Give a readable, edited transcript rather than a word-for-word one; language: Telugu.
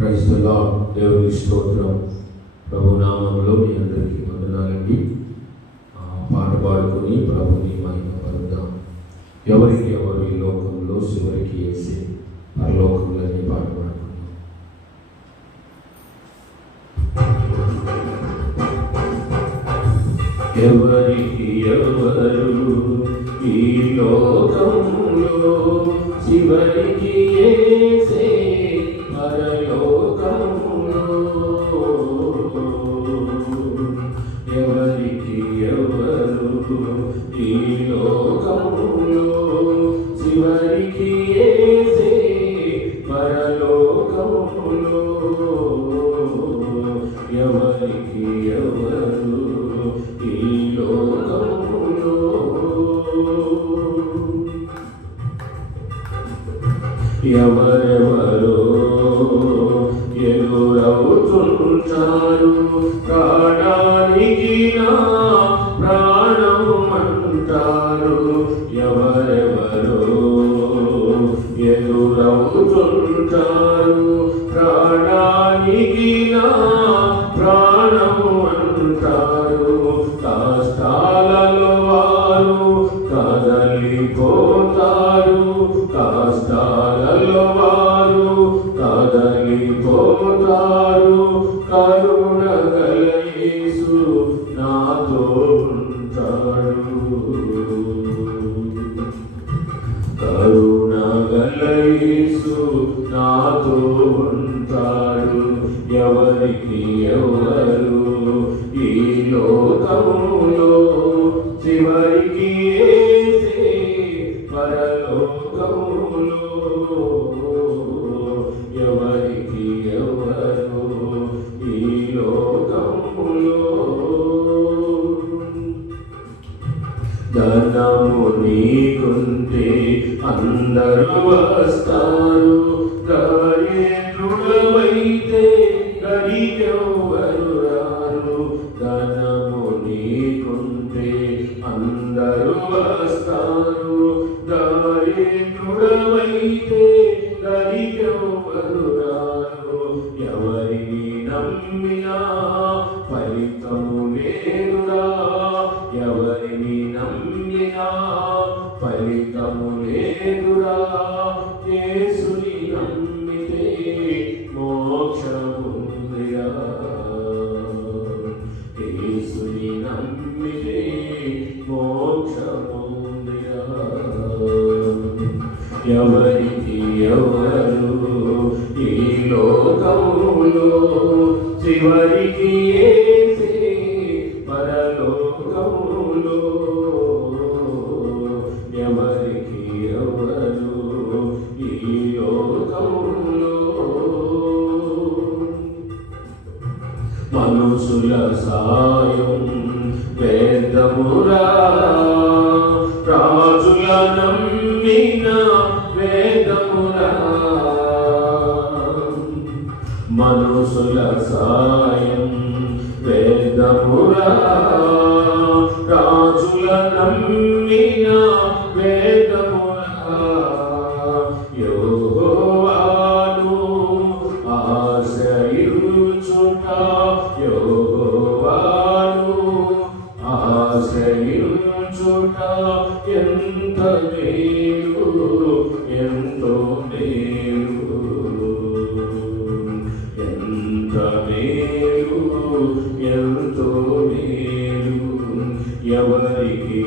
Praise the lord. దేవునికి స్తోత్రం. ప్రభు నామంలో మీ అందరికీ వందనాలండి. పాట పాడుకొని ప్రభుని మహిమ పరుద్దాం. ఎవరికి ఎవరు ఈ లోకంలో చివరికి వేసి పరలోకంలోని పాట పాడుకుందాం. ఎవరికి ఎవరు ఈ లోకంలో చివరికి వేసే పరలోకంలో, ఎవరికి ఎవరు ఈ లోకంలో చివరికి వేసే పరలోకంలో, ఎవరికి ఎవరు ఈ లోకంలో. ఎవరెవరో ఎదురవుతుంటారు, ప్రాణానికి నా ప్రాణము అంటారు. ఎవరెవరో ఎదురవుతుంటారు, ప్రాణానికి నా ప్రాణము అంటారు. కష్టాలలో వారు కదలిపోతారు, కష్టాలలో వారు కదలిపోతారు. కరుణ గల యేసు నాతో ఉంటాడు, కరుణ గల యేసు నాతో ఉంటాడు. ఎవరికి ఎవరు ఈ లోకములో చివరికి వేసే పరలోకములో, ఎవరికి ఎవరు ఈ లోకములో. ధనము నీకుంటే అందరూ వస్తారు, దరిద్రుడవైతే గడికెవ్వరు రారు. ధనము నీకుంటే అందరూ వస్తారు, దరిద్రుడవైతే గడికెవ్వరు రారు. ఎవరిని నమ్మినా ఫలితము లేదురా, ఎవరిని నమ్మినా ఫలితము లేదురా. యేసుని నమ్మితే మోక్షముందిరా, యేసుని నమ్మితే మోక్షముందిరా. ఎవరికి ఎవరు ఈ లోకములో చివరికి వేసే పరలోకములో, ఎవరికి ఎవరు ఈ లోకములో. మనుషుల సాయం వేదమురా, రాజుల నమ్మిన వేదమురా. మనుషుల సాయం వేదమురా, రాజుల నమ్మిన వేదమురా. యెహోవాను ఆశ్రయించుట, యెహోవాను ఆశ్రయించుట ఎంత మేలు, ఎంతో మేలు, ఎంత మేలు, ఎంతో మేలు. ఎవరికి